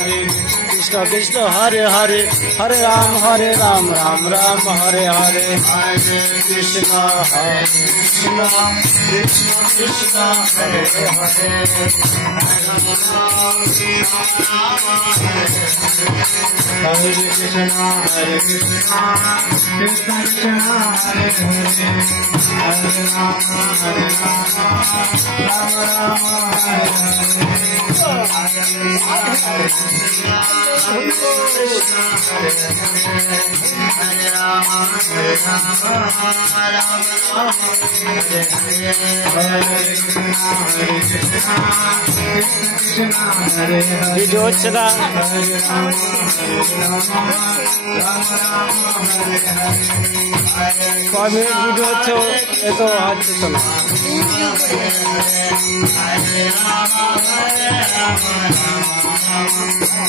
Krishna Krishna Hare Hare Hare Ram Ram Ram Hare Hare Krishna Krishna Krishna Krishna Hare Hare Hare Krishna Krishna Krishna Hare Hare Hare Ram Ram Ram Hare Hare video चला comedy video छो ये तो आज चला Hare Rama Hare Rama Rama Rama